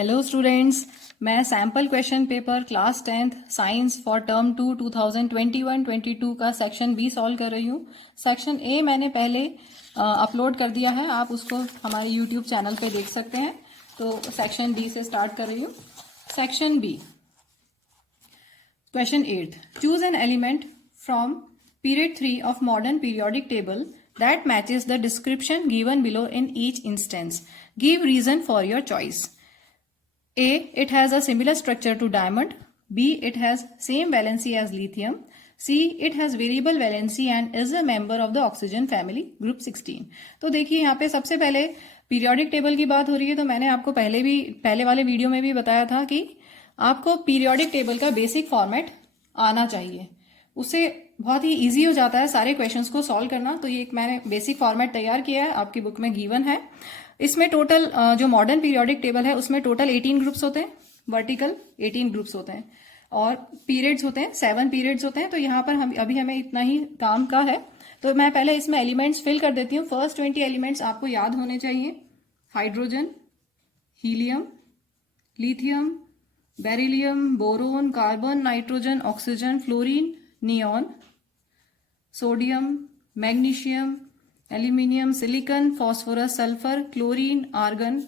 Hello students, मैं sample question paper class 10th science for term 2 2021-22 का section B solve कर रही हूँ। सेक्शन ए मैंने पहले अपलोड कर दिया है, आप उसको हमारे यूट्यूब चैनल पे देख सकते हैं। तो सेक्शन बी से स्टार्ट कर रही हूँ। Section B, question 8, choose an element from period 3 of modern periodic table that matches the description given below in each instance. Give reason for your choice. A, it has a similar structure to diamond. B, it has same valency as lithium. C, it has variable valency and is a member of the oxygen family, group 16. तो देखिए यहाँ पे सबसे पहले periodic table की बात हो रही है। तो मैंने आपको पहले वाले वीडियो में भी बताया था कि आपको पीरियोडिक टेबल का बेसिक फॉर्मेट आना चाहिए, उससे बहुत ही इजी हो जाता है सारे क्वेश्चंस को सॉल्व करना। तो ये एक मैंने बेसिक फॉर्मेट तैयार किया है, आपकी बुक में गिवन है। इसमें टोटल जो मॉडर्न पीरियोडिक टेबल है उसमें टोटल 18 ग्रुप्स होते हैं, वर्टिकल 18 ग्रुप्स होते हैं और पीरियड्स होते हैं, 7 पीरियड्स होते हैं। तो यहाँ पर अभी हमें इतना ही काम का है। तो मैं पहले इसमें एलिमेंट्स फिल कर देती हूँ। फर्स्ट 20 एलिमेंट्स आपको याद होने चाहिए। Hydrogen, helium, lithium, beryllium, boron, carbon, nitrogen, oxygen, fluorine, neon, sodium, magnesium, aluminium, silicon, phosphorus, sulphur, chlorine, argon,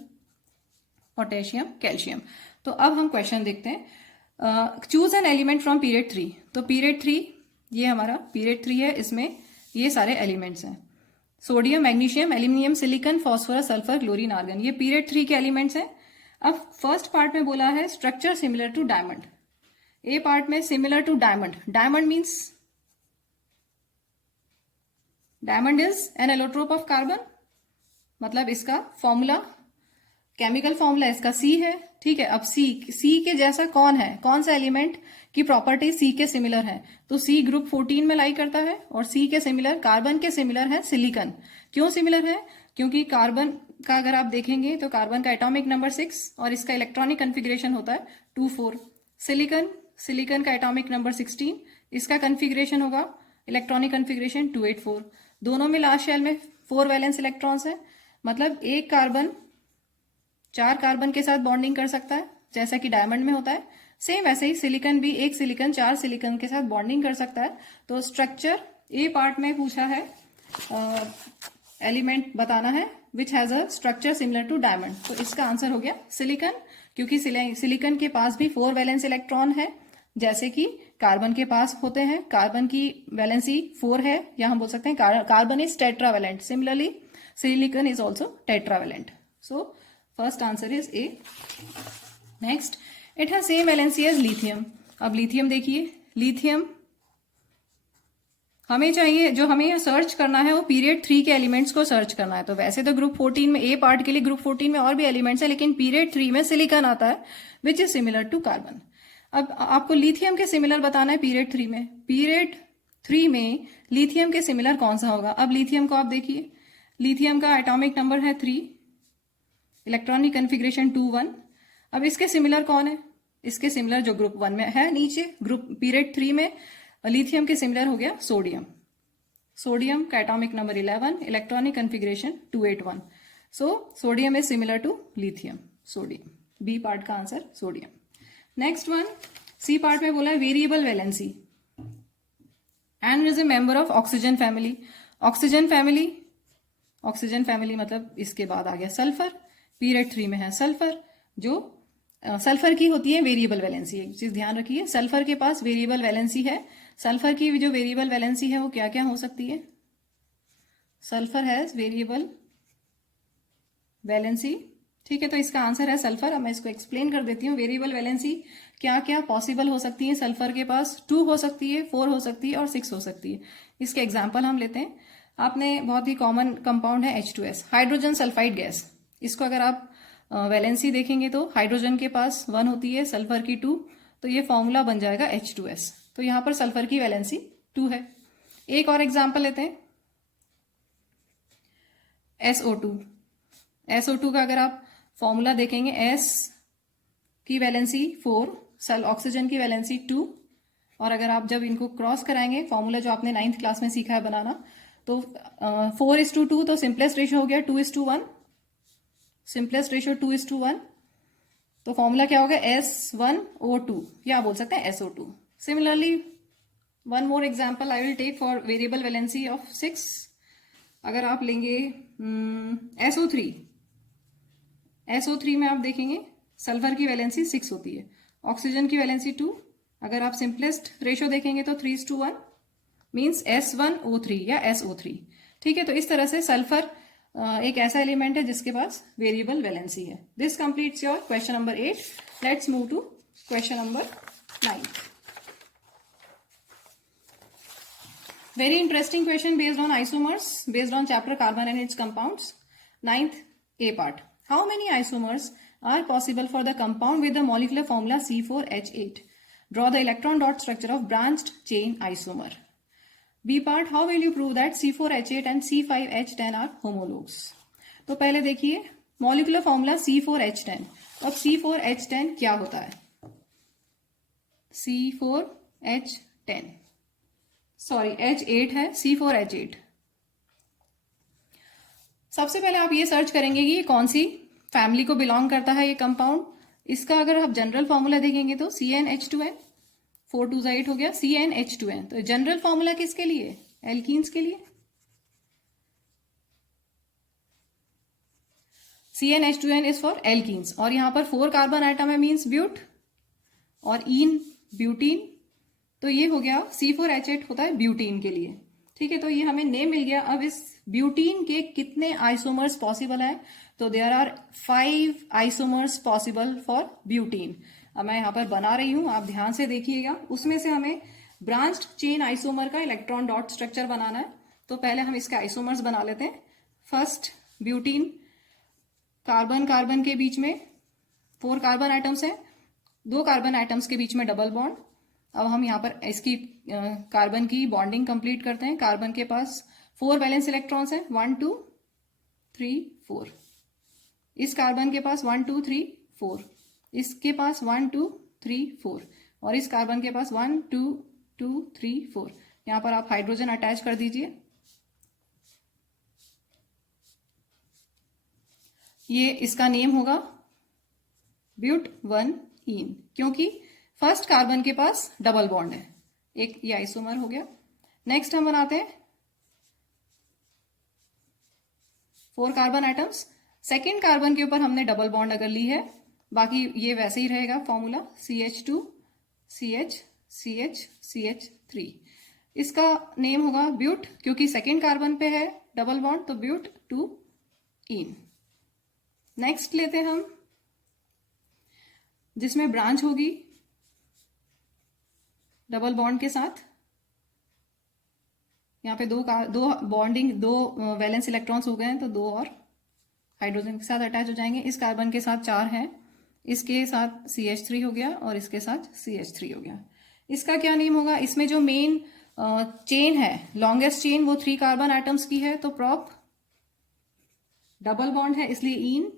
potassium, calcium. तो अब हम क्वेश्चन देखते हैं। Choose an element from period 3। तो पीरियड 3, ये हमारा पीरियड 3 है, इसमें ये सारे एलिमेंट्स हैं। Sodium, magnesium, aluminium, silicon, phosphorus, sulphur, chlorine, argon, ये पीरियड 3 के एलिमेंट्स हैं। अब फर्स्ट पार्ट में बोला है structure similar to diamond. A part में similar to diamond, diamond means diamond is an allotrope of carbon, मतलब इसका फॉर्मूला, केमिकल फॉर्मूला इसका सी है। ठीक है, अब सी के जैसा कौन है, कौन सा एलिमेंट की प्रॉपर्टी सी के सिमिलर है? तो सी ग्रुप 14 में लाई करता है और सी के सिमिलर, कार्बन के सिमिलर है सिलिकॉन। क्यों सिमिलर है? क्योंकि कार्बन का अगर आप देखेंगे तो कार्बन का एटॉमिक नंबर 6 और इसका इलेक्ट्रॉनिक कन्फिग्रेशन होता है 2,4। सिलिकॉन का एटॉमिक नंबर 16, इसका कन्फिग्रेशन होगा इलेक्ट्रॉनिक कन्फिग्रेशन 284। दोनों में लास्ट शेल में 4 वैलेंस इलेक्ट्रॉन्स है, मतलब एक कार्बन 4 कार्बन के साथ बॉन्डिंग कर सकता है जैसा कि डायमंड में होता है। सेम वैसे ही सिलिकॉन भी एक सिलिकॉन 4 सिलिकॉन के साथ बॉन्डिंग कर सकता है। तो स्ट्रक्चर ए पार्ट में पूछा है, एलिमेंट बताना है which has a structure similar to diamond. तो इसका आंसर हो गया सिलिकॉन, क्योंकि सिलिकॉन के पास भी 4 वैलेंस इलेक्ट्रॉन है जैसे कि कार्बन के पास होते हैं। कार्बन की वैलेंसी 4 है, या हम बोल सकते हैं carbon is tetravalent. Similarly silicon is also tetravalent. So first answer is A. Next, it has same valency as lithium. अब लिथियम देखिए, लिथियम हमें चाहिए, जो हमें सर्च करना है वो पीरियड 3 के एलिमेंट्स को सर्च करना है। तो वैसे तो ग्रुप 14 में, ए पार्ट के लिए ग्रुप 14 में और भी एलिमेंट्स है, लेकिन पीरियड 3 में सिलिकॉन आता है which is similar to carbon. अब आपको लिथियम के सिमिलर बताना है पीरियड 3 में। पीरियड 3 में लिथियम के सिमिलर कौन सा होगा? अब लिथियम को आप देखिए, लिथियम का एटॉमिक नंबर है 3, इलेक्ट्रॉनिक कन्फिग्रेशन 2,1। अब इसके सिमिलर कौन है? इसके सिमिलर जो ग्रुप 1 में है नीचे, ग्रुप पीरियड 3 में लिथियम के सिमिलर हो गया सोडियम। सोडियम का atomic number 11, electronic configuration 281। So sodium is similar to lithium, sodium. B part का answer sodium. Next one, C part में बोला है variable valency and is a member of oxygen family. Oxygen family मतलब इसके बाद आ गया sulphur. Period 3 में है सल्फर, जो सल्फर की होती है वेरिएबल वैलेंसी। एक चीज ध्यान रखिए, सल्फर के पास वेरिएबल वैलेंसी है। सल्फर की जो वेरिएबल वैलेंसी है वो क्या क्या हो सकती है? Sulphur has variable valency. ठीक है, तो इसका आंसर है सल्फर। अब मैं इसको एक्सप्लेन कर देती हूँ। वेरिएबल वैलेंसी क्या क्या पॉसिबल हो सकती है सल्फर के पास? 2 हो सकती है, 4 हो सकती है और 6 हो सकती है। इसके एग्जाम्पल हम लेते हैं। आपने बहुत ही कॉमन कंपाउंड है H2S, हाइड्रोजन सल्फाइड गैस। इसको अगर आप वैलेंसी देखेंगे तो हाइड्रोजन के पास 1 होती है, सल्फर की 2, तो ये फॉर्मूला बन जाएगा H2S। तो यहां पर सल्फर की वैलेंसी 2 है। एक और एग्जाम्पल लेते हैं, SO2। SO2 का अगर आप फॉर्मूला देखेंगे, S की वैलेंसी 4, ऑक्सीजन की वैलेंसी 2, और अगर आप जब इनको क्रॉस कराएंगे, फॉर्मूला जो आपने 9th क्लास में सीखा है बनाना, तो 4:2, तो सिंपलेस्ट रेशियो हो गया 2:1। Simplest ratio 2:1। तो फॉर्मूला क्या होगा, S1O2, या बोल सकते हैं SO2। Similarly one more example I will take for variable valency of 6। अगर आप लेंगे SO3, SO3 में आप देखेंगे सल्फर की वैलेंसी 6 होती है, ऑक्सीजन की वैलेंसी 2। अगर आप सिंपलेस्ट रेशियो देखेंगे तो 3:1 मीन्स S1O3 या SO3। ठीक है, तो इस तरह से सल्फर एक ऐसा एलिमेंट है जिसके पास वेरिएबल वैलेंसी है। This completes your question number 8। Let's move to question number 9। Very interesting question based on isomers, based on chapter carbon and its compounds. 9th A part. How many isomers are possible for the compound with the molecular formula C4H8? Draw the electron dot structure of branched chain isomer. B part. How will you prove that C4H8 and C5H10 are homologues? तो पहले देखिए molecular formula C4H10। अब C4H10 क्या होता है? C4H10 sorry H8 है, C4H8। सबसे पहले आप ये सर्च करेंगे कि ये कौन सी फैमिली को बिलोंग करता है ये कंपाउंड। इसका अगर आप जनरल फॉर्मूला देखेंगे तो CnH2n, 4 2 8 हो गया, CnH2n। तो जनरल फॉर्मूला किसके लिए? एल्कीन्स के लिए। CnH2n इज फॉर एल्कीन्स, और यहां पर 4 कार्बन आइटम है मीन्स ब्यूट, और इन ब्यूटीन। तो ये हो गया C4H8 होता है ब्यूटीन के लिए। ठीक है, तो ये हमें नेम मिल गया। अब इस ब्यूटीन के कितने आइसोमर्स पॉसिबल है? तो there are 5 isomers possible for butene. अब मैं यहां पर बना रही हूं, आप ध्यान से देखिएगा। उसमें से हमें ब्रांच्ड चेन आइसोमर का इलेक्ट्रॉन डॉट स्ट्रक्चर बनाना है। तो पहले हम इसके आइसोमर्स बना लेते हैं। फर्स्ट ब्यूटीन, कार्बन कार्बन के बीच में 4 कार्बन आइटम्स हैं, 2 कार्बन आइटम्स के बीच में डबल बॉन्ड। अब हम यहाँ पर इसकी कार्बन की बॉन्डिंग कंप्लीट करते हैं। कार्बन के पास 4 वैलेंस इलेक्ट्रॉन्स हैं, 1 2 3 4। इस कार्बन के पास 1 2 3 4, इसके पास 1 2 3 4, और इस कार्बन के पास 1 2 2 3 4। यहाँ पर आप हाइड्रोजन अटैच कर दीजिए। ये इसका नेम होगा ब्यूट 1 इन, क्योंकि फर्स्ट कार्बन के पास डबल बॉन्ड है। एक ये आइसोमर हो गया। नेक्स्ट हम बनाते हैं 4 कार्बन आइटम्स। सेकेंड कार्बन के ऊपर हमने डबल बॉन्ड अगर ली है, बाकी ये वैसे ही रहेगा formula, CH2 CH CH CH3। इसका नेम होगा ब्यूट, क्योंकि सेकेंड कार्बन पे है डबल बॉन्ड, तो ब्यूट 2 इन। नेक्स्ट लेते हैं हम, जिसमें ब्रांच होगी डबल बॉन्ड के साथ। यहाँ पे दो बॉन्डिंग, 2 वैलेंस इलेक्ट्रॉन्स हो गए हैं, तो 2 और हाइड्रोजन के साथ अटैच हो जाएंगे। इस कार्बन के साथ 4 हैं, इसके साथ CH3 हो गया, और इसके साथ CH3 हो गया। इसका क्या नेम होगा? इसमें जो मेन चेन है, लॉन्गेस्ट चेन, वो 3 कार्बन आइटम्स की है, तो प्रॉप डबल बॉन्ड है इसलिए इन।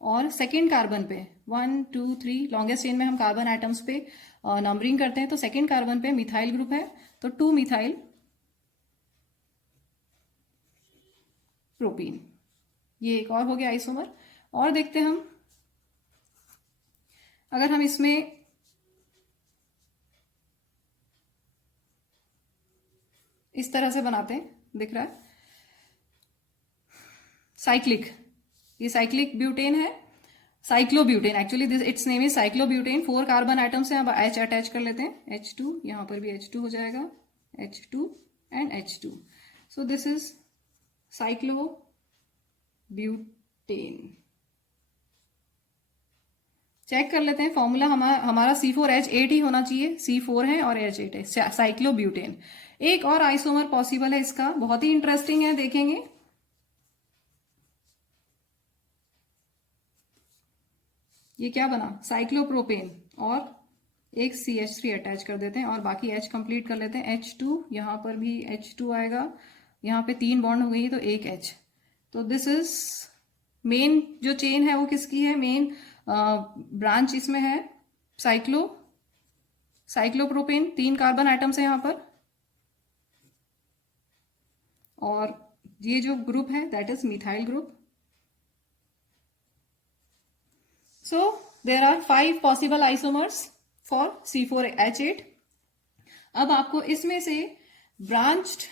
और सेकेंड कार्बन पे 1 2 3 लॉन्गेस्ट चेन में हम कार्बन आइटम्स पे नंबरिंग करते हैं, तो सेकेंड कार्बन पे मिथाइल ग्रुप है, तो 2 मिथाइल प्रोपीन। ये एक और हो गया आइसोमर। और देखते हैं हम, अगर हम इसमें इस तरह से बनाते हैं, दिख रहा है साइक्लिक, ये साइक्लिक ब्यूटेन है, cyclobutane actually, this it's name is cyclobutane. 4 carbon atoms हैं, अब H अटैच कर लेते हैं, H2, यहां पर भी H2 हो जाएगा, H2 and H2। So this is cyclobutane. Check कर लेते हैं फॉर्मूला, हमारा C4H8 ही होना चाहिए, C4 है और H8 है, साइक्लोब्यूटेन। एक और आइसोमर पॉसिबल है इसका, बहुत ही इंटरेस्टिंग है, देखेंगे। ये क्या बना? साइक्लोप्रोपेन, और एक CH3 अटैच कर देते हैं, और बाकी H कंप्लीट कर लेते हैं। H2, यहां पर भी H2 आएगा, यहां पे 3 बॉन्ड हो गई, तो एक H। तो दिस इज मेन जो चेन है वो किसकी है? मेन ब्रांच इसमें है साइक्लोप्रोपेन, 3 कार्बन आइटम्स है यहां पर, और ये जो ग्रुप है that is methyl group. So there are 5 possible isomers for C4H8. अब आपको इसमें से ब्रांच्ड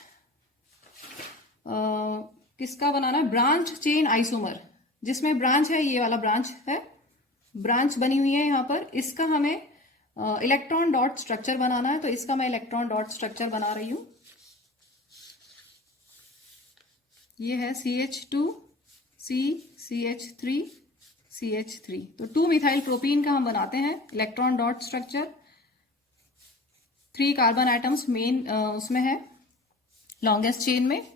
किसका बनाना है, ब्रांच चेन आइसोमर, जिसमें ब्रांच है, ये वाला ब्रांच है, ब्रांच बनी हुई है यहाँ पर, इसका हमें इलेक्ट्रॉन डॉट स्ट्रक्चर बनाना है। तो इसका मैं इलेक्ट्रॉन डॉट स्ट्रक्चर बना रही हूं। ये है CH2 C CH3 CH3। तो 2 मिथाइल प्रोपीन का हम बनाते हैं electron dot structure. 3 carbon atoms main उसमें है लॉन्गेस्ट चेन में,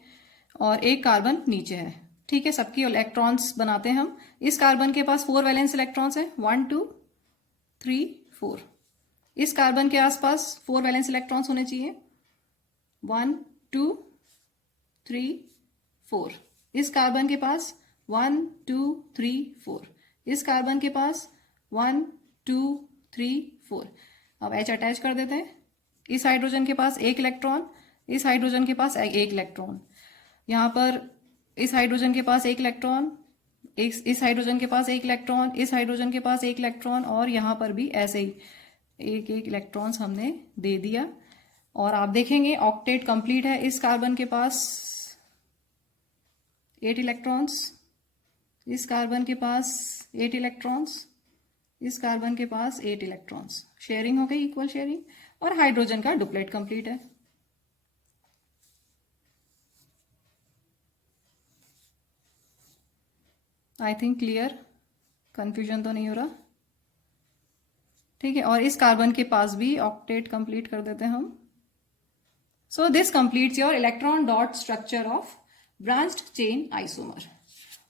और 1 कार्बन नीचे है। ठीक है, सबकी इलेक्ट्रॉन्स बनाते हैं हम। इस कार्बन के पास 4 वैलेंस इलेक्ट्रॉन्स है, 1 2 3 4। इस कार्बन के आसपास 4 वैलेंस इलेक्ट्रॉन्स होने चाहिए, 1 2 3 4। इस कार्बन के पास 1 2 3 4। इस कार्बन के पास 1 2 3 4। अब H अटैच कर देते हैं। इस हाइड्रोजन के पास 1 इलेक्ट्रॉन, इस हाइड्रोजन के पास 1 इलेक्ट्रॉन, यहाँ पर इस हाइड्रोजन के पास 1 इलेक्ट्रॉन, इस हाइड्रोजन के पास 1 इलेक्ट्रॉन, इस हाइड्रोजन के पास 1 इलेक्ट्रॉन, और यहाँ पर भी ऐसे ही 1 इलेक्ट्रॉन्स हमने दे दिया। और आप देखेंगे ऑक्टेट कंप्लीट है। इस कार्बन के पास 8 इलेक्ट्रॉन्स, इस कार्बन के पास 8 इलेक्ट्रॉन्स, इस कार्बन के पास 8 इलेक्ट्रॉन्स। शेयरिंग हो गई, इक्वल शेयरिंग, और हाइड्रोजन का डुप्लेट कंप्लीट है। आई थिंक क्लियर, कंफ्यूजन तो नहीं हो रहा। ठीक है, और इस कार्बन के पास भी ऑक्टेट कंप्लीट कर देते हैं हम। So this completes your electron dot structure of branched chain isomer.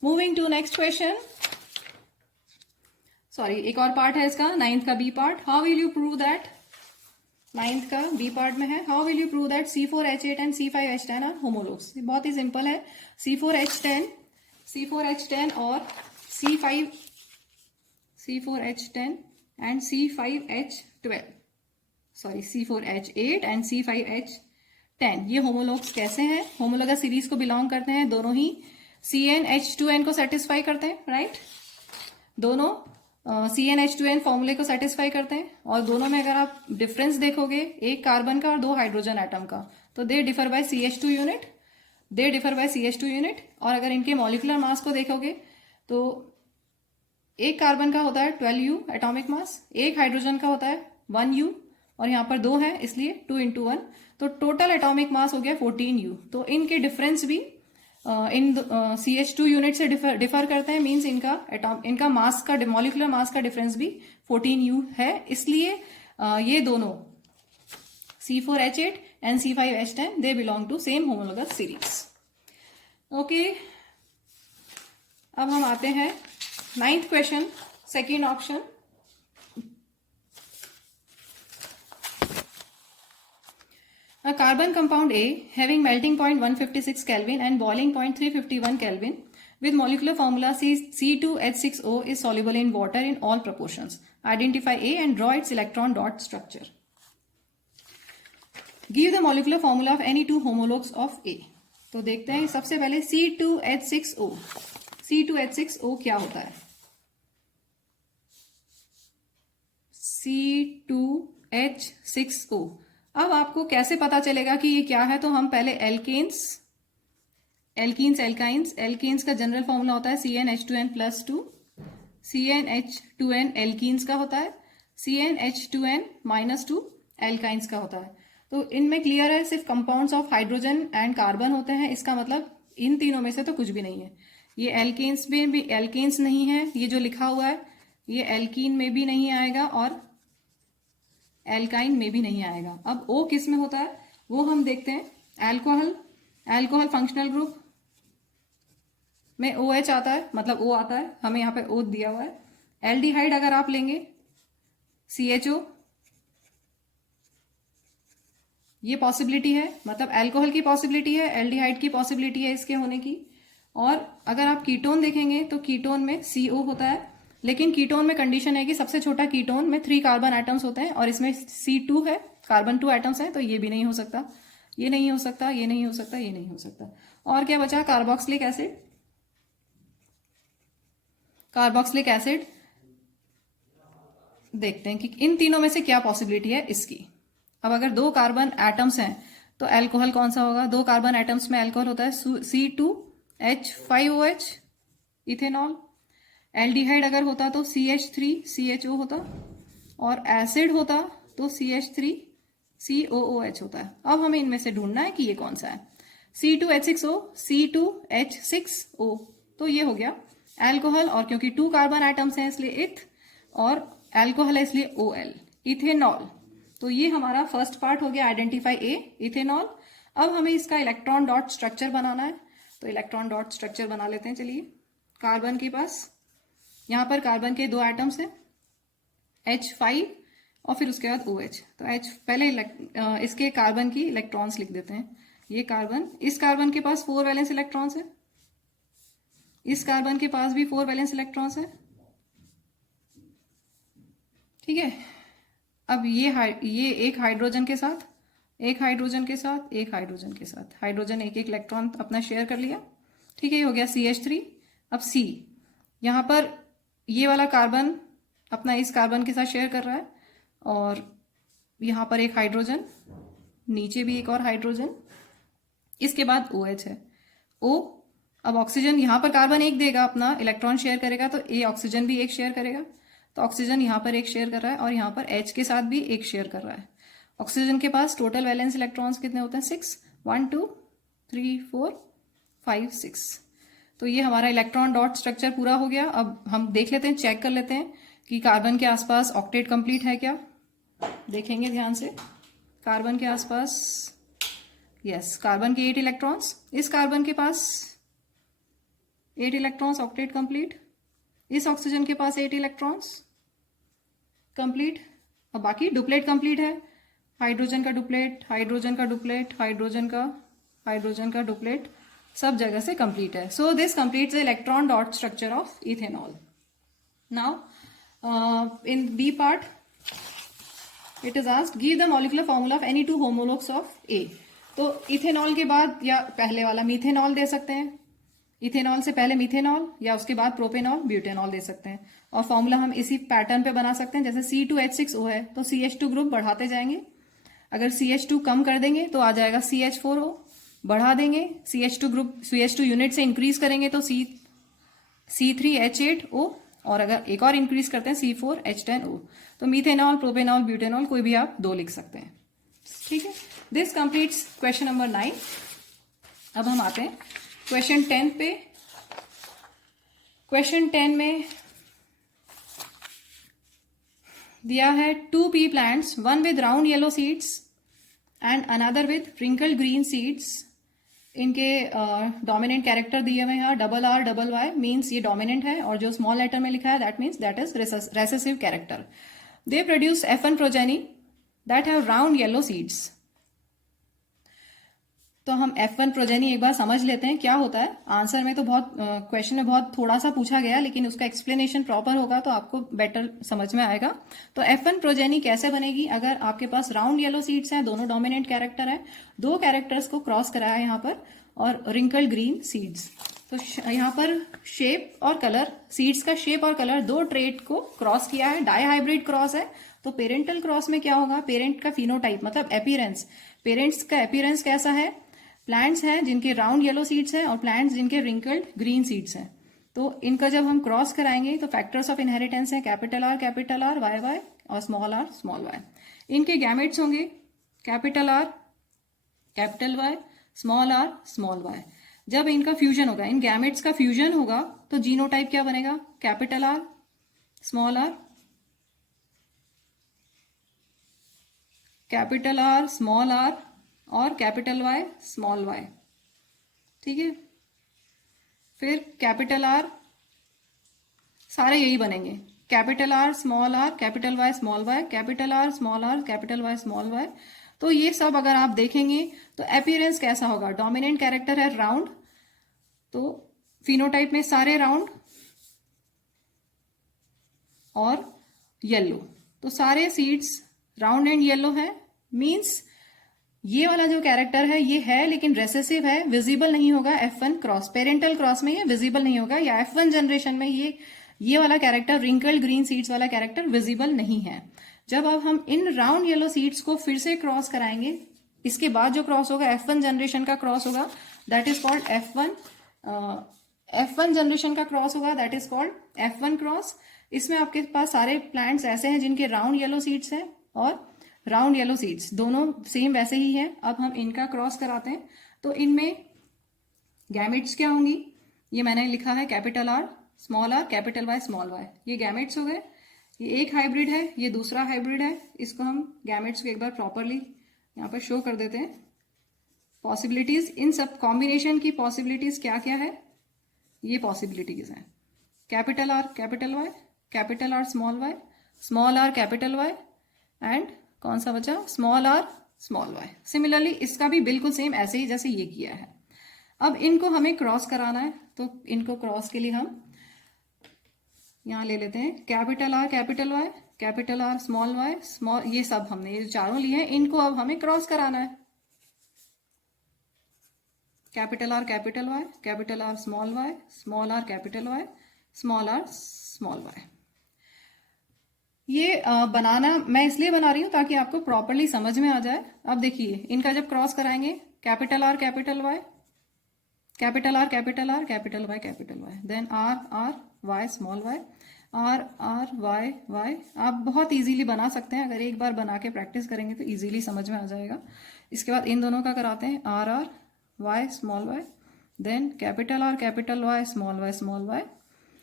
Moving to next question. Sorry, एक और पार्ट है इसका, 9th का B part. How will you prove that, 9th का बी पार्ट में है, how will you prove that C4H8 and C5H10 are homologues. बहुत ही सिंपल है। C4H10 और C4H10 and C5H12, sorry C4H8 and C5H10, ये होमोलोग्स कैसे हैं? होमोलोगस सीरीज को बिलोंग करते हैं, दोनों ही CnH2n को सेटिस्फाई करते हैं, राइट। दोनों CnH2n फॉर्मूले को सेटिस्फाई करते हैं, और दोनों में अगर आप डिफरेंस देखोगे, एक कार्बन का और 2 हाइड्रोजन एटम का, तो they differ by CH2 unit, they differ by CH2 unit. और अगर इनके मॉलिक्यूलर मास को देखोगे तो एक कार्बन का होता है 12U एटॉमिक मास, एक हाइड्रोजन का होता है 1U, और यहाँ पर 2 है इसलिए 2 × 1, तो टोटल एटॉमिक मास हो गया 14U। तो इनके डिफरेंस भी इन CH2 यूनिट से डिफर करते हैं, मीन्स इनका मास का मॉलिक्यूलर मास का डिफरेंस भी 14U है। इसलिए ये दोनों C4H8 and C5H10 they belong to same homologous series. Okay, अब हम आते हैं 9th question, second option. A carbon compound A having melting point 156 Kelvin and boiling point 351 Kelvin with molecular formula C2H6O is soluble in water in all proportions. Identify A and draw its electron dot structure. Give the molecular formula of any two homologues of A. तो देखते हैं सबसे पहले C2H6O। C2H6O क्या होता है? C2H6O। अब आपको कैसे पता चलेगा कि ये क्या है? तो हम पहले एल्केन्स का जनरल फॉर्मूला होता है CnH2n+2। CnH2n एल्कीन्स का होता है, CnH2n-2 एल्काइंस का होता है। तो इनमें क्लियर है, सिर्फ compounds of hydrogen and carbon होते हैं। इसका मतलब इन तीनों में से तो कुछ भी नहीं है। ये एल्केन्स में भी एल्केन्स नहीं है, ये जो लिखा हुआ है ये एल्कीन में भी नहीं आएगा और एल्काइन में भी नहीं आएगा। अब O किस में होता है वो हम देखते हैं। एल्कोहल फंक्शनल ग्रुप में OH आता है, मतलब O आता है, हमें यहाँ पे O दिया हुआ है। एल्डिहाइड अगर आप लेंगे CHO, ये पॉसिबिलिटी है, मतलब अल्कोहल की पॉसिबिलिटी है, एल्डिहाइड की पॉसिबिलिटी है इसके होने की। और अगर आप कीटोन देखेंगे तो कीटोन में CO होता है, लेकिन कीटोन में कंडीशन है कि सबसे छोटा कीटोन में 3 कार्बन एटम्स होते हैं और इसमें C2 है, कार्बन 2 एटम्स हैं, तो ये भी नहीं हो सकता, ये नहीं हो सकता, ये नहीं हो सकता, ये नहीं हो सकता। और क्या बचा? Carboxylic acid. कार्बोक्सिलिक एसिड देखते हैं कि इन तीनों में से क्या पॉसिबिलिटी है इसकी। अब अगर दो कार्बन एटम्स हैं तो अल्कोहल कौन सा होगा? दो कार्बन एटम्स में अल्कोहल होता है C2H5OH, इथेनॉल। एल्डिहाइड अगर होता तो CH3CHO होता, और एसिड होता तो CH3COOH होता है। अब हमें इनमें से ढूंढना है कि ये कौन सा है। C2H6O, C2H6O, तो ये हो गया अल्कोहल, और क्योंकि 2 कार्बन एटम्स हैं इसलिए इथ, और अल्कोहल है इसलिए OL, इथेनॉल। तो ये हमारा फर्स्ट पार्ट हो गया, आइडेंटिफाई ए, इथेनॉल। अब हमें इसका इलेक्ट्रॉन डॉट स्ट्रक्चर बनाना है, तो इलेक्ट्रॉन डॉट स्ट्रक्चर बना लेते हैं। चलिए, कार्बन के पास यहाँ पर कार्बन के 2 एटम्स हैं, H5 और फिर उसके बाद OH। तो H पहले इसके कार्बन की इलेक्ट्रॉन्स लिख देते हैं। ये कार्बन, इस कार्बन के पास 4 वैलेंस इलेक्ट्रॉन्स है, इस कार्बन के पास भी 4 वैलेंस इलेक्ट्रॉन्स है, ठीक है। अब ये एक हाइड्रोजन के साथ, एक हाइड्रोजन के साथ, एक हाइड्रोजन के साथ, हाइड्रोजन एक एक इलेक्ट्रॉन अपना शेयर कर लिया, ठीक है। ये हो गया CH3। अब C, यहाँ पर ये वाला कार्बन अपना इस कार्बन के साथ शेयर कर रहा है, और यहाँ पर एक हाइड्रोजन, नीचे भी एक और हाइड्रोजन, इसके बाद OH है, O। अब ऑक्सीजन, यहाँ पर कार्बन एक देगा अपना इलेक्ट्रॉन शेयर करेगा, तो ए ऑक्सीजन भी एक शेयर करेगा, तो ऑक्सीजन यहाँ पर एक शेयर कर रहा है, और यहाँ पर H के साथ भी एक शेयर कर रहा है। ऑक्सीजन के पास टोटल वैलेंस इलेक्ट्रॉन्स कितने होते हैं? 6, 1 2 3 4 5 6। तो ये हमारा इलेक्ट्रॉन डॉट स्ट्रक्चर पूरा हो गया। अब हम देख लेते हैं, चेक कर लेते हैं कि कार्बन के आसपास ऑक्टेट कंप्लीट है क्या। देखेंगे ध्यान से, कार्बन के आसपास, यस, कार्बन के 8 इलेक्ट्रॉन्स, इस कार्बन के पास 8 इलेक्ट्रॉन्स, ऑक्टेट कंप्लीट। इस ऑक्सीजन के पास 8 इलेक्ट्रॉन्स, कंप्लीट। अब बाकी डुप्लेट कंप्लीट है, हाइड्रोजन का डुप्लेट, हाइड्रोजन का डुप्लेट, हाइड्रोजन का डुप्लेट, सब जगह से कंप्लीट है। So this completes the electron dot structure of ethanol. Now in B part it is asked give the molecular formula of any 2 homologues of A. तो ethanol के बाद या पहले वाला मीथेनॉल दे सकते हैं, इथेनॉल से पहले मीथेनॉल, या उसके बाद प्रोपेनॉल, ब्यूटेनॉल दे सकते हैं। और फॉर्मूला हम इसी पैटर्न पे बना सकते हैं, जैसे C2H6O है तो CH2 ग्रुप बढ़ाते जाएंगे, अगर CH2 कम कर देंगे तो आ जाएगा CH4O, बढ़ा देंगे CH2 ग्रुप, CH2 यूनिट से इंक्रीज करेंगे तो C3H8O, और अगर एक और इंक्रीज करते हैं C4H10O। तो मीथेनॉल, प्रोपेनॉल, ब्यूटेनॉल कोई भी आप 2 लिख सकते हैं, ठीक है। This completes question number 9। अब हम आते हैं क्वेश्चन 10 पे। क्वेश्चन 10 में दिया है 2 pea plants, one with round yellow seeds and another with wrinkled green seeds। इनके डोमिनेंट कैरेक्टर दिए हुए हैं, RRY मीन्स ये डोमिनेंट है, और जो स्मॉल लेटर में लिखा है that means that is recessive character. They produce F1 progeny that have round yellow seeds. तो हम F1 प्रोजेनी एक बार समझ लेते हैं क्या होता है। आंसर में तो बहुत क्वेश्चन में बहुत थोड़ा सा पूछा गया, लेकिन उसका एक्सप्लेनेशन प्रॉपर होगा तो आपको बेटर समझ में आएगा। तो F1 प्रोजेनी कैसे बनेगी? अगर आपके पास राउंड येलो सीड्स हैं, दोनों डोमिनेंट कैरेक्टर है, 2 कैरेक्टर्स को क्रॉस कराया है यहाँ पर, और रिंकल्ड ग्रीन सीड्स। तो यहाँ पर शेप और कलर, सीड्स का शेप और कलर 2 ट्रेट को क्रॉस किया है, डायहाइब्रिड क्रॉस है। तो पेरेंटल क्रॉस में क्या होगा? पेरेंट का फिनोटाइप मतलब अपीयरेंस, पेरेंट्स का अपीयरेंस कैसा है? प्लांट्स हैं जिनके राउंड येलो सीड्स हैं और प्लांट्स जिनके रिंकल्ड ग्रीन सीड्स हैं। तो इनका जब हम क्रॉस कराएंगे तो फैक्टर्स ऑफ इनहेरिटेंस हैं कैपिटल R YY और स्मॉल y। इनके गैमेट्स होंगे capital R capital Y, small r small y। जब इनका फ्यूजन होगा, इन गैमेट्स का फ्यूजन होगा, तो जीनोटाइप क्या बनेगा? Capital R small r, capital R small r और कैपिटल Y स्मॉल y, ठीक है। फिर कैपिटल R, सारे यही बनेंगे, capital R small r capital Y small y, capital R small r capital Y small y। तो ये सब अगर आप देखेंगे तो अपीयरेंस कैसा होगा? डोमिनेंट कैरेक्टर है राउंड, तो फिनोटाइप में सारे राउंड और येलो, तो सारे सीड्स राउंड एंड येलो है। मींस ये वाला जो कैरेक्टर है ये है लेकिन रेसेसिव है, विजिबल नहीं होगा F1 क्रॉस, पेरेंटल क्रॉस में ये विजिबल नहीं होगा, या F1 जनरेशन में ये ये वाला कैरेक्टर, रिंकल्ड ग्रीन सीड्स वाला कैरेक्टर विजिबल नहीं है। जब अब हम इन राउंड येलो सीड्स को फिर से क्रॉस कराएंगे, इसके बाद जो क्रॉस होगा F1 जनरेशन का क्रॉस होगा, that is called F1 generation का क्रॉस होगा, that is called F1 cross. इसमें आपके पास सारे प्लांट्स ऐसे हैं जिनके राउंड येलो सीड्स हैं और राउंड येलो सीड्स दोनों सेम वैसे ही हैं। अब हम इनका क्रॉस कराते हैं तो इनमें गैमेट्स क्या होंगी, ये मैंने लिखा है capital R small r capital Y small y, ये गैमेट्स हो गए। ये एक हाइब्रिड है, ये दूसरा हाइब्रिड है। इसको हम गैमेट्स को एक बार प्रॉपरली यहाँ पर शो कर देते हैं। पॉसिबिलिटीज, इन सब कॉम्बिनेशन की पॉसिबिलिटीज क्या क्या है, ये पॉसिबिलिटीज हैं capital R capital Y, capital R small r capital Y, and कौन सा बचा, small r small y। Similarly इसका भी बिल्कुल सेम ऐसे ही जैसे ये किया है। अब इनको हमें क्रॉस कराना है, तो इनको क्रॉस के लिए हम यहाँ ले लेते हैं capital R capital Y, capital R small y small, ये सब हमने ये चारों लिए हैं, इनको अब हमें क्रॉस कराना है। Capital R capital Y, capital R small y, small r capital Y, small r small y। ये बनाना मैं इसलिए बना रही हूं ताकि आपको प्रॉपरली समझ में आ जाए। अब देखिए इनका जब क्रॉस कराएंगे, capital R capital Y, capital R capital R capital Y capital Y, then R R Y small y, R R Y Y। आप बहुत इजीली बना सकते हैं, अगर एक बार बना के प्रैक्टिस करेंगे तो इजीली समझ में आ जाएगा। इसके बाद इन दोनों का कराते हैं R R Y small y, then capital R capital Y small y small y,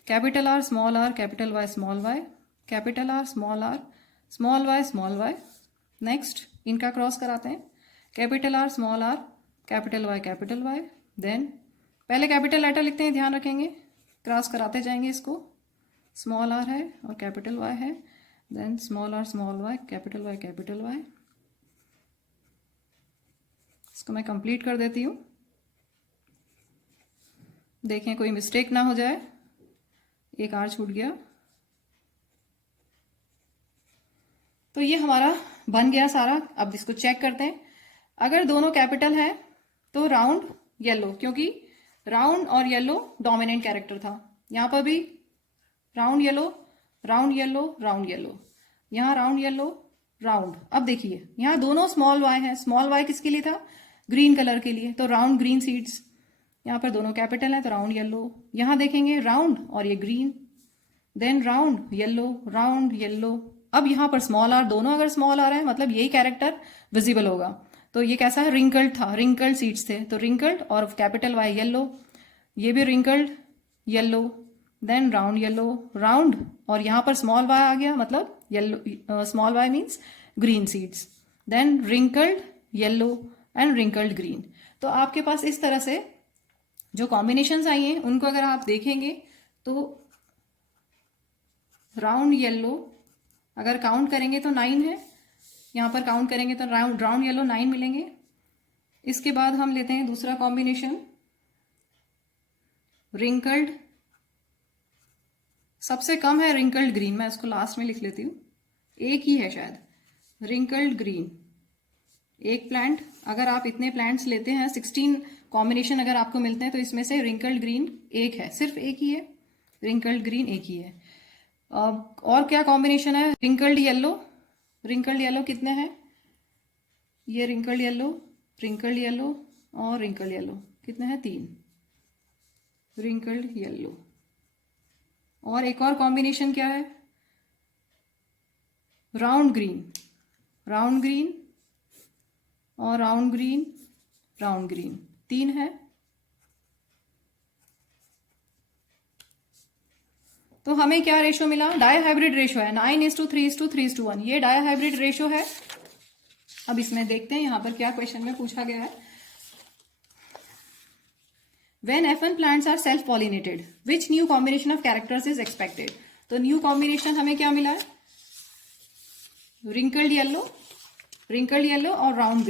capital R small r capital Y small y, capital R small y small y। Next इनका क्रॉस कराते हैं, capital R small r capital Y, then पहले capital letter लिखते हैं, ध्यान रखेंगे, cross कराते जाएंगे इसको, स्मॉल r है और कैपिटल Y है, then small r small y capital Y। इसको मैं कंप्लीट कर देती हूँ, देखें कोई मिस्टेक ना हो जाए, एक R छूट गया। तो ये हमारा बन गया सारा। अब इसको चेक करते हैं, अगर दोनों कैपिटल है तो राउंड येलो, क्योंकि राउंड और येलो डोमिनेंट कैरेक्टर था। यहाँ पर भी round yellow round yellow round yellow, यहाँ राउंड येलो राउंड। अब देखिए यहाँ दोनों स्मॉल y है, स्मॉल y किसके लिए था, ग्रीन कलर के लिए, तो राउंड ग्रीन सीड्स। यहाँ पर दोनों कैपिटल है तो राउंड येलो, यहाँ देखेंगे राउंड और ये ग्रीन, देन राउंड येलो। अब यहाँ पर स्मॉल r, दोनों अगर स्मॉल r है मतलब यही कैरेक्टर विजिबल होगा। तो ये कैसा है, रिंकल्ड था, रिंकल्ड सीड्स थे, तो रिंकल्ड और कैपिटल Y येलो, ये भी wrinkled yellow, then round yellow round, और यहाँ पर स्मॉल y आ गया मतलब yellow, small y means green seeds, then wrinkled yellow and wrinkled green. तो आपके पास इस तरह से जो कॉम्बिनेशंस आई हैं उनको अगर आप देखेंगे तो राउंड येलो अगर काउंट करेंगे तो 9 है, यहाँ पर काउंट करेंगे तो राउंड येलो 9 मिलेंगे। इसके बाद हम लेते हैं दूसरा कॉम्बिनेशन, रिंकल्ड, सबसे कम है रिंकल्ड ग्रीन, मैं इसको लास्ट में लिख लेती हूँ, एक ही है शायद, रिंकल्ड ग्रीन एक प्लांट। अगर आप इतने प्लांट्स लेते हैं 16 कॉम्बिनेशन अगर आपको मिलते हैं तो इसमें से रिंकल्ड ग्रीन एक है, सिर्फ एक ही है, रिंकल्ड ग्रीन एक ही है। और क्या कॉम्बिनेशन है, रिंकल्ड येलो कितने हैं, ये रिंकल्ड येलो और रिंकल्ड येलो कितने हैं, 3 रिंकल्ड येलो। और एक और कॉम्बिनेशन क्या है, राउंड ग्रीन और राउंड ग्रीन 3 है। तो हमें क्या रेशो मिला, डायहाइब्रिड रेशो है 9:3:3:1, ये डायहाइब्रिड रेशो है। अब इसमें देखते हैं यहाँ पर क्या क्वेश्चन में पूछा गया है। When F1 plants are self-pollinated, which new combination of characters is expected? तो न्यू कॉम्बिनेशन हमें क्या मिला है, रिंकल्ड येलो और राउंड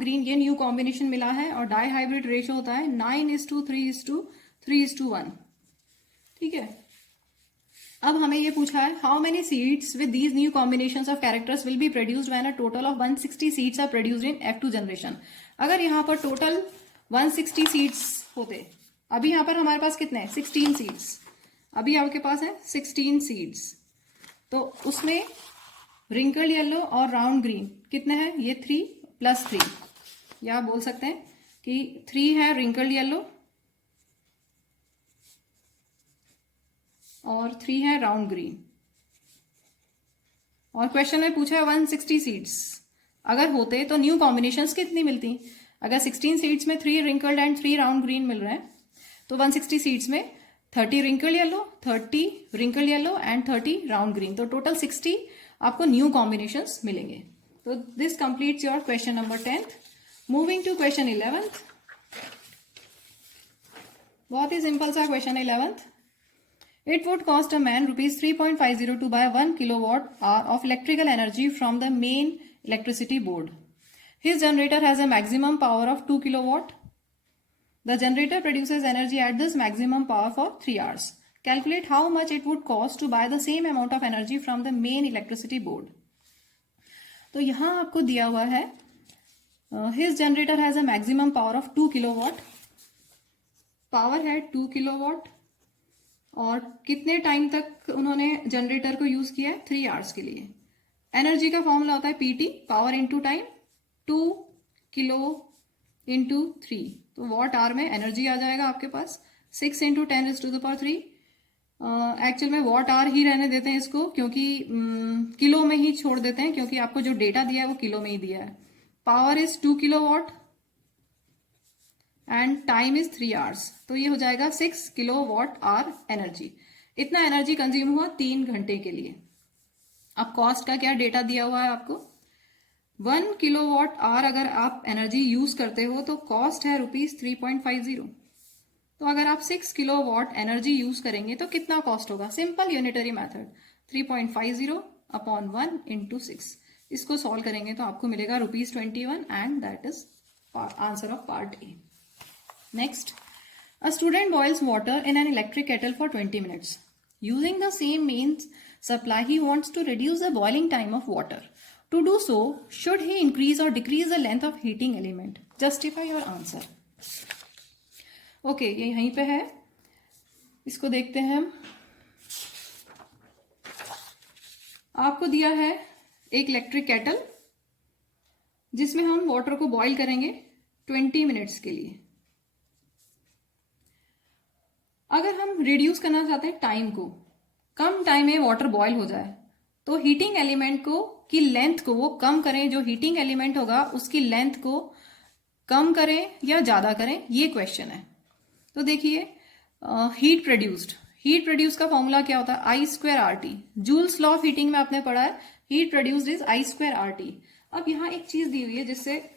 ग्रीन, ये न्यू कॉम्बिनेशन मिला है और डायहाइब्रिड रेशो होता है 9:3:3:1। ठीक है। अब हमें ये पूछा है, how many seeds with these new combinations of characters will be produced when a total of 160 seeds are produced in F2 generation. अगर यहाँ पर टोटल 160 सीड्स होते अभी यहाँ पर हमारे पास कितने हैं 16 सीड्स, अभी आपके पास है 16 सीड्स, तो उसमें रिंकल येलो और राउंड ग्रीन कितने हैं, ये 3 + 3, या आप बोल सकते हैं कि 3 है रिंकल येलो और 3 है राउंड ग्रीन। और क्वेश्चन में पूछा है 160 सीड्स, अगर होते तो न्यू कॉम्बिनेशंस कितनी मिलती। अगर 16 सीड्स में 3 रिंकल्ड एंड 3 राउंड ग्रीन मिल रहे हैं, तो 160 सीड्स में 30 wrinkle yellow, 30 wrinkle yellow and 30 round green, तो टोटल 60 आपको न्यू कॉम्बिनेशंस मिलेंगे। तो this completes your question number 10th। Moving to question 11th, बहुत ही सिंपल सा question 11th। It would cost a man rupees 3.50 to buy 1 kilowatt hour of electrical energy from the main electricity board. His generator has a maximum power of 2 kilowatt. The generator produces energy at this maximum power for 3 hours. Calculate how much it would cost to buy the same amount of energy from the main electricity board. तो यहाँ आपको दिया हुआ है his generator has a maximum power of 2 kilowatt. Power है 2 kilowatt और कितने time तक उन्होंने जनरेटर को यूज किया है, 3 आवर्स के लिए। एनर्जी का फॉर्मूला होता है PT, power into time, 2 kilo into 3, तो वॉट आवर में एनर्जी आ जाएगा आपके पास 6 × 10⁻³ एक्चुअल में वॉट आवर ही रहने देते हैं इसको, क्योंकि किलो में ही छोड़ देते हैं, क्योंकि आपको जो डेटा दिया है वो किलो में ही दिया है। Power is 2 kilowatt and time is 3 hours, तो ये हो जाएगा 6 किलोवाट आवर एनर्जी। इतना एनर्जी कंज्यूम हुआ 3 घंटे के लिए। अब कॉस्ट का क्या डेटा दिया हुआ है आपको, 1 किलोवाट आवर अगर आप एनर्जी यूज करते हो तो कॉस्ट है ₹3.50। तो अगर आप 6 किलोवाट एनर्जी यूज करेंगे तो कितना कॉस्ट होगा, सिंपल यूनिटरी मेथड, 3.50 अपॉन 1 × 6, इसको सॉल्व करेंगे तो आपको मिलेगा ₹21 and that is answer of part A. Next, a student boils water in an electric kettle for 20 minutes. Using the same mains supply, he wants to reduce the boiling time of water. To do so, should he increase or decrease the length of heating element? Justify your answer. Okay, ये यहीं पे है, इसको देखते हैं हम। आपको दिया है एक इलेक्ट्रिक केटल जिसमें हम वाटर को बॉईल करेंगे 20 मिनट्स के लिए। अगर हम रिड्यूस करना चाहते हैं टाइम को, कम टाइम में वाटर बॉयल हो जाए, तो हीटिंग एलिमेंट को की लेंथ को वो कम करें, जो हीटिंग एलिमेंट होगा उसकी लेंथ को कम करें या ज्यादा करें, ये क्वेश्चन है। तो देखिए हीट प्रोड्यूस का फॉर्मूला क्या होता है, I²RT। Joules law of heating में आपने पढ़ा है, हीट प्रोड्यूस्ड इज I²RT। अब यहाँ एक चीज दी हुई है जिससे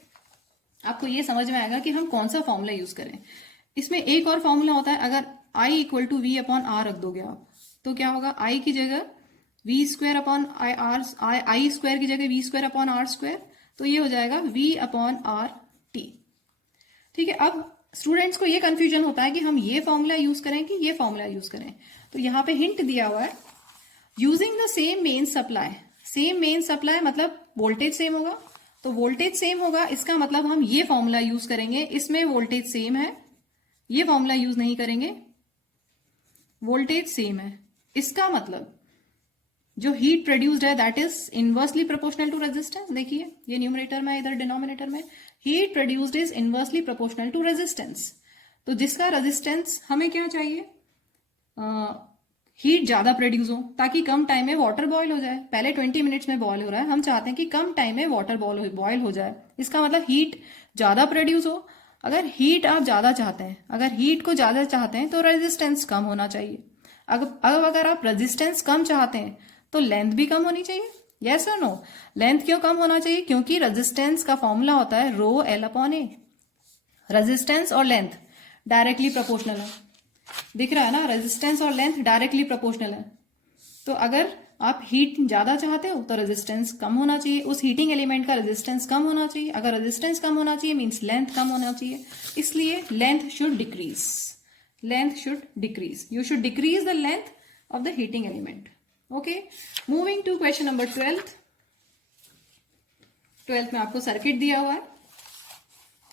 आपको ये समझ में आएगा कि हम कौन सा फॉर्मूला यूज करें। इसमें एक और फॉर्मूला होता है, अगर I = V/R रख दोगे आप तो क्या होगा, I की जगह I² की जगह V²/R², तो ये हो जाएगा V/RT। ठीक है, अब स्टूडेंट्स को ये कंफ्यूजन होता है कि हम ये फॉर्मूला यूज करें कि ये फॉर्मूला यूज करें। तो यहाँ पे हिंट दिया हुआ है, using the same main supply. Same main supply मतलब वोल्टेज सेम होगा, तो वोल्टेज सेम होगा इसका मतलब हम ये फॉर्मूला यूज करेंगे। इसमें वोल्टेज सेम है, ये फॉर्मूला यूज नहीं करेंगे, वोल्टेज सेम है, इसका मतलब जो हीट प्रोड्यूस्ड है that is inversely proportional to resistance. देखिए ये न्यूमरेटर में, इधर डिनोमिनेटर में, heat produced is inversely proportional to resistance. तो जिसका रेजिस्टेंस हमें क्या चाहिए, हीट ज्यादा प्रोड्यूस हो ताकि कम टाइम में वाटर बॉयल हो जाए। पहले 20 मिनट्स में बॉयल हो रहा है, हम चाहते हैं कि कम टाइम में वाटर बॉयल हो जाए, इसका मतलब हीट ज्यादा प्रोड्यूस हो। अगर हीट आप ज्यादा चाहते हैं, अगर हीट को ज्यादा चाहते हैं तो रेजिस्टेंस कम होना चाहिए। अगर आप रेजिस्टेंस कम चाहते हैं तो लेंथ भी कम होनी चाहिए। यस और नो, लेंथ क्यों कम होना चाहिए, क्योंकि रेजिस्टेंस का फॉर्मूला होता है ρL/A। रेजिस्टेंस और लेंथ डायरेक्टली प्रोपोर्शनल है, दिख रहा है ना, रेजिस्टेंस और लेंथ डायरेक्टली प्रोपोर्शनल है। तो अगर आप हीट ज्यादा चाहते हो तो रेजिस्टेंस कम होना चाहिए, उस हीटिंग एलिमेंट का रेजिस्टेंस कम होना चाहिए। अगर रेजिस्टेंस कम होना चाहिए मींस लेंथ कम होना चाहिए, इसलिए length should decrease, length should decrease, you should decrease the length of the heating element. Okay, moving to question number 12th में आपको सर्किट दिया हुआ है,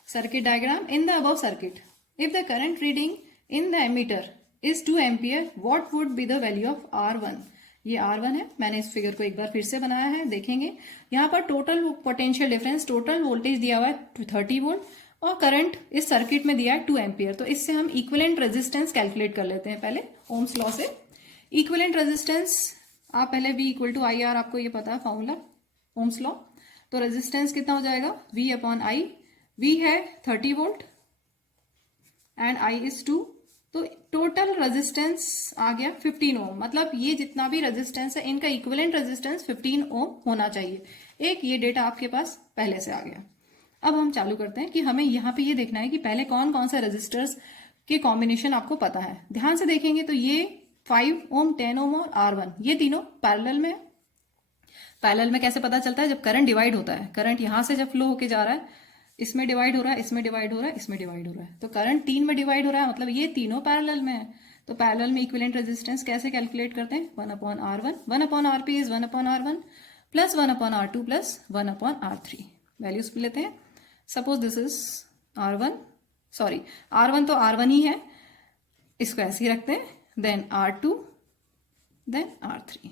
circuit diagram. In the above circuit, if the current reading in the ammeter is 2 ampere, what would be the value of R1? ये R1 है, मैंने इस figure को एक बार फिर से बनाया है, देखेंगे यहाँ पर total potential difference, total voltage दिया हुआ है 30 वोल्ट और करंट इस सर्किट में दिया है 2 एम्पियर। तो इससे हम इक्विवेलेंट रेजिस्टेंस कैलकुलेट कर लेते हैं पहले ओम्स लॉ से। इक्विवेलेंट रेजिस्टेंस आप पहले V equal to I R, आपको ये पता है फॉर्मूला ओम्स लॉ। तो रेजिस्टेंस कितना हो जाएगा V अपॉन आई, V है 30 वोल्ट एंड I इज 2, तो टोटल रेजिस्टेंस आ गया 15 ओम। मतलब ये जितना भी रेजिस्टेंस है इनका इक्विवेलेंट रेजिस्टेंस 15 ओम होना चाहिए। एक ये डेटा आपके पास पहले से आ गया। अब हम चालू करते हैं कि हमें यहाँ पे ये देखना है कि पहले कौन कौन सा रेजिस्टर्स के कॉम्बिनेशन आपको पता है। ध्यान से देखेंगे तो ये 5 ओम, 10 ओम और R1 ये तीनों पैरेलल में है। पैरेलल में कैसे पता चलता है? जब करंट डिवाइड होता है, करंट यहां से जब फ्लो होके जा रहा है, इसमें डिवाइड हो रहा है, इसमें डिवाइड हो रहा है, इसमें डिवाइड हो रहा है, तो करंट 3 में डिवाइड हो रहा है, मतलब ये तीनों पैरेलल में है। तो पैरेलल में इक्विवेलेंट रेजिस्टेंस कैसे कैलकुलेट करते हैं? 1 upon R1, 1 upon RP is 1 upon R1 plus 1 upon R2 plus 1 upon R3। Values लेते हैं। Suppose this is R1, sorry R1 तो R1 ही है, इसको ऐसे ही रखते हैं, देन R2 देन R3।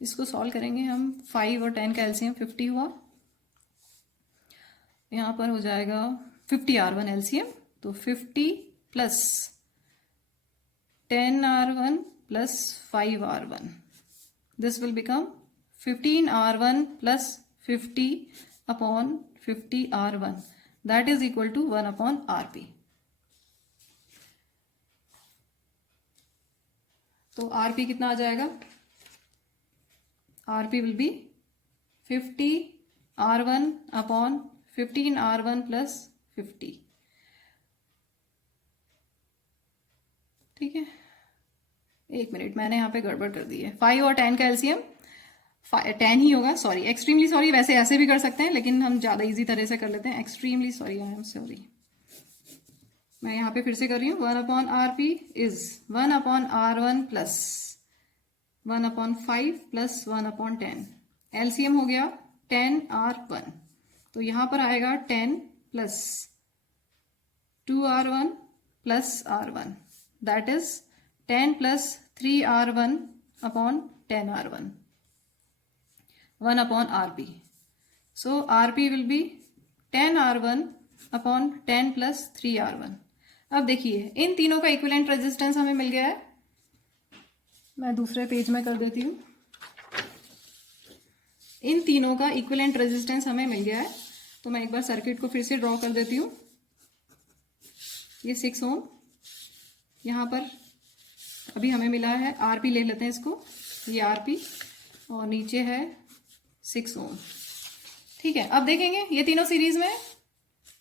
इसको सॉल्व करेंगे हम। 5 और 10 का एलसीएम 50 हुआ, यहां पर हो जाएगा 50 R1 एलसीएम, तो 50 plus 10 R1 plus 5 R1, this will become 15 R1 plus 50 upon 50 R1, that is equal to 1 upon RP। तो RP कितना आ जाएगा? RP will be 50 R1 upon 15 R1 plus 50। ठीक है, एक मिनट, मैंने यहाँ पे गड़बड़ कर दी है। 5 और 10 का एलसीएम 10 ही होगा, सॉरी, एक्सट्रीमली सॉरी। वैसे ऐसे भी कर सकते हैं लेकिन हम ज्यादा इजी तरह से कर लेते हैं। Extremely sorry, I am sorry. मैं यहाँ पे फिर से कर रही हूँ। 1 upon RP is 1 upon R1 plus 1 upon 5 plus 1 upon 10। LCM हो गया 10 R1, तो यहां पर आएगा 10 plus 2 R1 plus R1, that is 10 plus 3 R1 upon 10 R1, 1 upon RP। So RP will be 10 R1 upon 10 plus 3 R1। अब देखिए इन तीनों का इक्विवेलेंट रेजिस्टेंस हमें मिल गया है। मैं दूसरे पेज में कर देती हूँ। इन तीनों का इक्विवेलेंट रेजिस्टेंस हमें मिल गया है, तो मैं एक बार सर्किट को फिर से ड्रॉ कर देती हूँ। ये 6 ओम, यहाँ पर अभी हमें मिला है RP, ले लेते हैं इसको, ये RP, और नीचे है 6 ओम। ठीक है, अब देखेंगे ये तीनों सीरीज में है,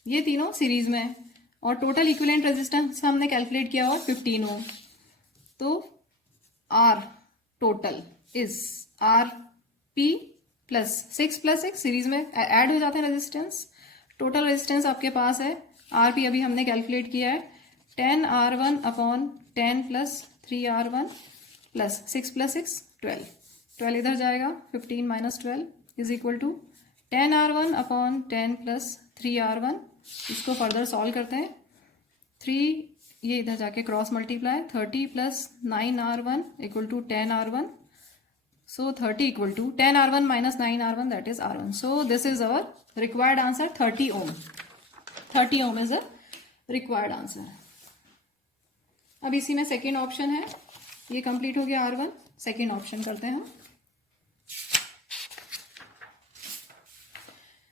ये तीनों सीरीज में है, और टोटल इक्विवेलेंट रेजिस्टेंस हमने कैलकुलेट किया हुआ 15 ओम। तो R total is RP plus 6 series में ऐड हो जाते हैं रेजिस्टेंस। टोटल रेजिस्टेंस आपके पास है, RP अभी हमने कैलकुलेट किया है 10 R1 upon 10 plus 3 R1 plus 6 plus 6 12। 12 इधर जाएगा, 15 minus 12 is equal to 10 R1 upon 10 plus 3 R1। इसको फर्दर सॉल्व करते हैं। 3 ये इधर जाके cross multiply, 30 plus 9 R1 equal to 10 R1। So 30 equal to 10 R1 minus 9 R1, that is R1. So this is our required answer, 30 ohm. 30 ohm is a required answer. अब इसी में second option है, ये कंप्लीट हो गया R1। Second option करते हैं हम।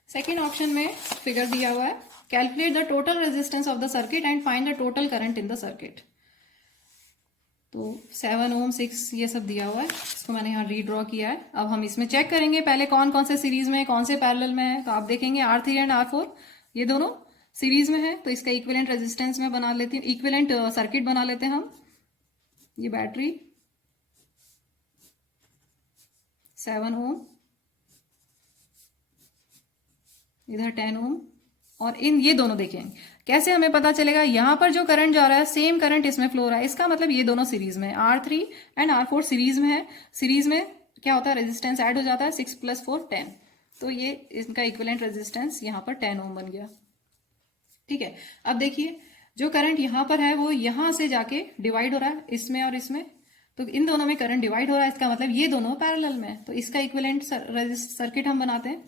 सेकेंड ऑप्शन में फिगर दिया हुआ है, calculate the total resistance of the circuit and find the total current in the circuit. तो 7 ओम 6 ये सब दिया हुआ है, इसको मैंने यहाँ रीड्रॉ किया है। अब हम इसमें चेक करेंगे पहले कौन कौन से सीरीज में है, कौन से पैरेलल में है। तो आप देखेंगे R3 एंड R4 ये दोनों सीरीज में है, तो इसका इक्विवेलेंट रेजिस्टेंस में बना लेते हैं, इक्विवेलेंट सर्किट बना लेते हैं हम। ये बैटरी 7 ओम, इधर 10 ओम, और इन ये दोनों देखें कैसे हमें पता चलेगा। यहां पर जो करंट जा रहा है सेम करंट इसमें फ्लो हो रहा है, इसका मतलब ये दोनों सीरीज में है। R3 एंड R4 सीरीज में है। सीरीज में क्या होता है, रेजिस्टेंस ऐड हो जाता है, 6 प्लस 4 10। तो ये इनका इक्विवेलेंट रेजिस्टेंस यहाँ पर 10 ओम बन गया। ठीक है, अब देखिए जो करंट यहाँ पर है वो यहाँ से जाके डिवाइड हो रहा है इसमें और इसमें, तो इन दोनों में करंट डिवाइड हो रहा है, इसका मतलब ये दोनों पैरेलल में है। तो इसका इक्विवेलेंट सर्किट हम बनाते हैं।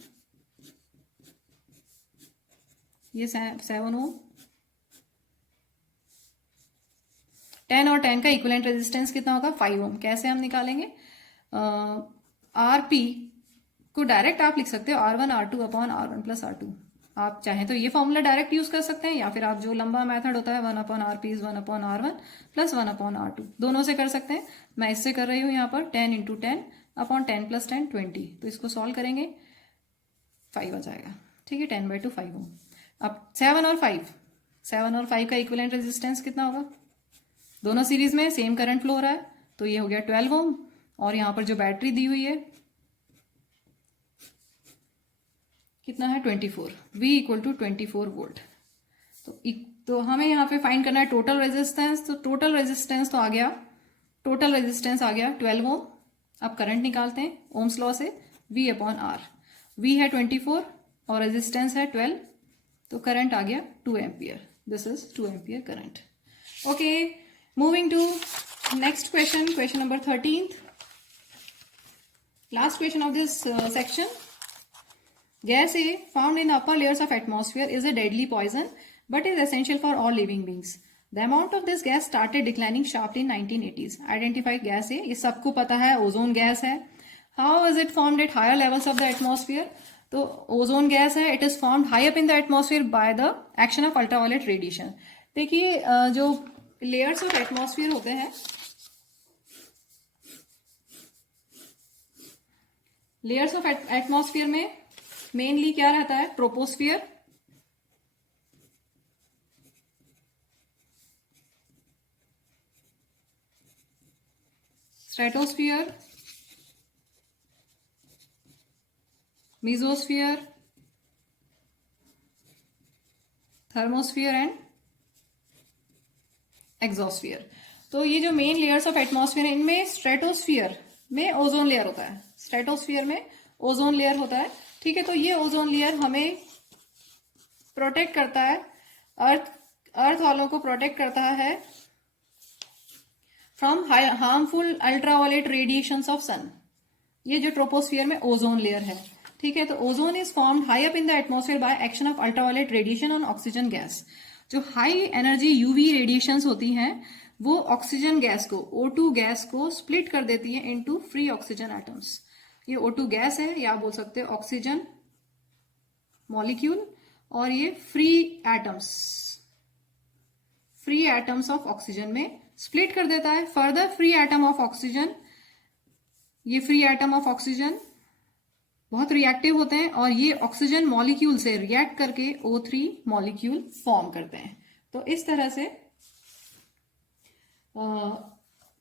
ये 7 ओम, 10 और 10 का इक्विवेलेंट रेजिस्टेंस कितना होगा? 5 ओम। कैसे हम निकालेंगे? आरपी को डायरेक्ट आप लिख सकते हो R1 R2 upon R1 plus R2। आप चाहें तो ये फॉर्मूला डायरेक्ट यूज कर सकते हैं, या फिर आप जो लंबा मेथड होता है 1 upon RP is 1 upon R1 plus 1 upon R2, दोनों से कर सकते हैं। मैं इससे कर रही हूँ यहाँ पर 10 इंटू 10 अपॉन 10 प्लस 10 20। तो इसको सॉल्व करेंगे 5 आ जाएगा। ठीक है, 10/2 5 ओम। अब 7 और 5 का इक्विवेलेंट रेजिस्टेंस कितना होगा? दोनों सीरीज में सेम करंट फ्लो हो रहा है, तो ये हो गया 12 ओम। और यहाँ पर जो बैटरी दी हुई है कितना है? 24। V equal to 24 volt. तो हमें यहाँ पे फाइंड करना है टोटल रेजिस्टेंस। तो टोटल रेजिस्टेंस आ गया 12 ओम। अब करंट निकालते हैं ओम्स लॉ से, V अपॉन R। V है 24 और रेजिस्टेंस है 12, तो करंट आ गया 2 ampere. This is 2 ampere current. Okay, moving to next question, question number 13th, last question of this section. Gas A found in upper layers of atmosphere is a deadly poison but is essential for all living beings. The amount of this gas started declining sharply in 1980s. Identify gas A. ये सबको पता है ozone gas है। How is it formed at higher levels of the atmosphere? तो ozone gas है, it is formed high up in the atmosphere by the action of ultraviolet radiation. देखिए जो layers of atmosphere होते हैं, layers of atmosphere में mainly क्या रहता है? Troposphere, stratosphere, mesosphere, thermosphere and exosphere. तो ये जो मेन लेयर्स ऑफ एटमॉस्फेयर है, इनमें स्ट्रेटोस्फियर में ओजोन लेयर होता है। स्ट्रेटोस्फियर में ओजोन लेयर होता है। ठीक है, तो ये ओजोन लेयर हमें प्रोटेक्ट करता है, अर्थ वालों को प्रोटेक्ट करता है from harmful ultraviolet radiations of sun. ये जो ट्रोपोस्फियर में ओजोन लेयर है, ठीक है, तो ozone is formed high up in the atmosphere by action of ultraviolet radiation on oxygen gas. जो हाई एनर्जी यूवी रेडिएशंस होती हैं वो ऑक्सीजन गैस को, O2 गैस को स्प्लिट कर देती है इनटू फ्री ऑक्सीजन एटम्स। ये O2 गैस है, या आप बोल सकते हो ऑक्सीजन मॉलिक्यूल, और ये फ्री एटम्स ऑफ ऑक्सीजन में स्प्लिट कर देता है। Further free atom of oxygen, ये फ्री एटम ऑफ ऑक्सीजन बहुत रिएक्टिव होते हैं और ये ऑक्सीजन मॉलिक्यूल से रिएक्ट करके O3 मॉलिक्यूल फॉर्म करते हैं। तो इस तरह से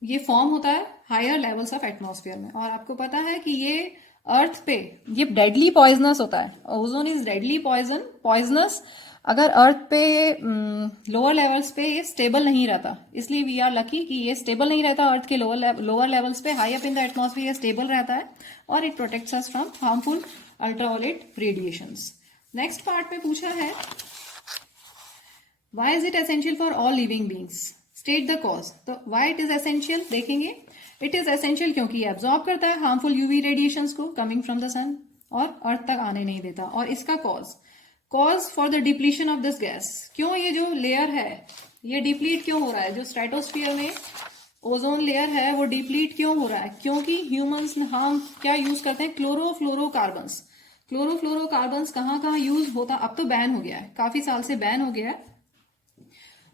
ये फॉर्म होता है हायर लेवल्स ऑफ एटमॉस्फेयर में। और आपको पता है कि ये अर्थ पे ये डेडली पॉइजनस होता है। ओजोन इज डेडली पॉइजनस अगर अर्थ पे लोअर लेवल्स पे ये स्टेबल नहीं रहता। इसलिए वी आर लकी कि ये स्टेबल नहीं रहता अर्थ के लोअर लेवल्स पे। High up in the atmosphere ये स्टेबल रहता है और it protects us from harmful ultraviolet radiations. Next part में पूछा है why is it essential for all living beings, state the cause. तो व्हाई इट इज एसेंशियल देखेंगे। इट इज एसेंशियल क्योंकि ये एब्जॉर्ब करता है हार्मफुल यूवी रेडिएशंस को कमिंग फ्रॉम द सन और अर्थ तक आने नहीं देता। और इसका cause for the depletion of this gas. क्यों ये जो लेयर है ये डिप्लीट क्यों हो रहा है? जो स्ट्रेटोस्फियर में ओजोन लेयर है वो डिप्लीट क्यों हो रहा है? क्योंकि ह्यूमंस हम क्या यूज करते हैं? क्लोरोफ्लोरोकार्बन्स। क्लोरोफ्लोरोकार्बन्स कहाँ यूज होता? अब तो बैन हो गया है, काफी साल से बैन हो गया है।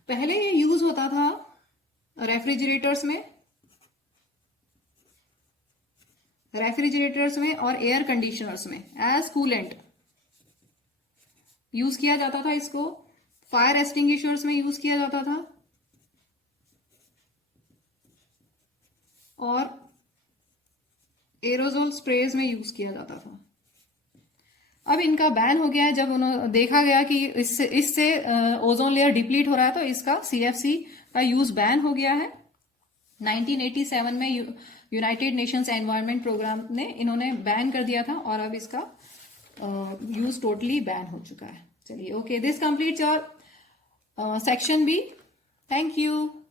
पहले ये यूज होता था रेफ्रिजरेटर्स में और एयर कंडीशनर्स में एज कूलेंट यूज किया जाता था। इसको फायर एक्सटिंग्विशर्स में यूज किया जाता था और एरोजोल स्प्रेज में यूज किया जाता था। अब इनका बैन हो गया है। जब उन्होंने देखा गया कि इससे ओजोन लेयर डिप्लीट हो रहा है तो इसका CFC का यूज बैन हो गया है। 1987 में यूनाइटेड नेशंस एनवायरनमेंट प्रोग्राम ने इन्होंने बैन कर दिया था और अब इसका यूज टोटली बैन हो चुका है। चलिए okay, this completes your section B. Thank you.